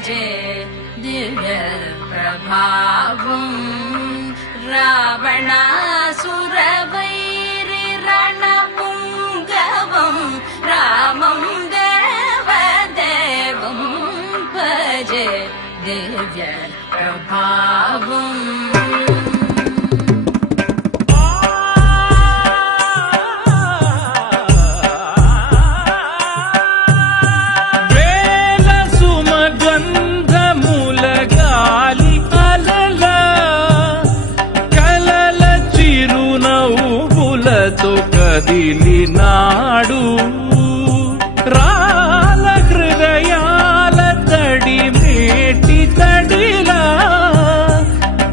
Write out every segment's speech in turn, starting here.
భజే దివ్య ప్రభావం రావణాసురవైరి రణపుంగవం రామం దేవదేవం భజే దివ్య ప్రభావం కదిలినాడు రాల హృదయాల తడి మేటి తడిలా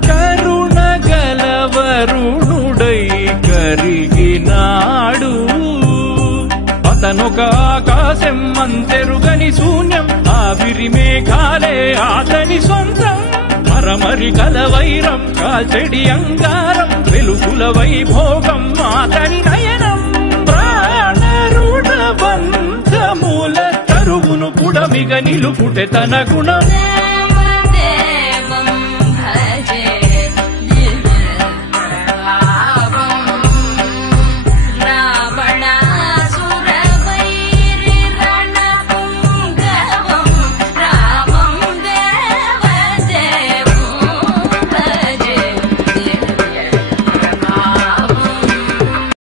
కరుణ గలవరుణుడై కరిగినాడు అతనొక ఆకాశం అంతెరుగని శూన్యం ఆవిరి మేఘాలే అతని సొంతం మరమరి కలవైరం కాల్చెడి అంగారం వెలుగుల వైభోగం అతని నయనం ప్రాణరుణ బంధముల తరువును పుడమిగ నిలుపుటె తన గుణం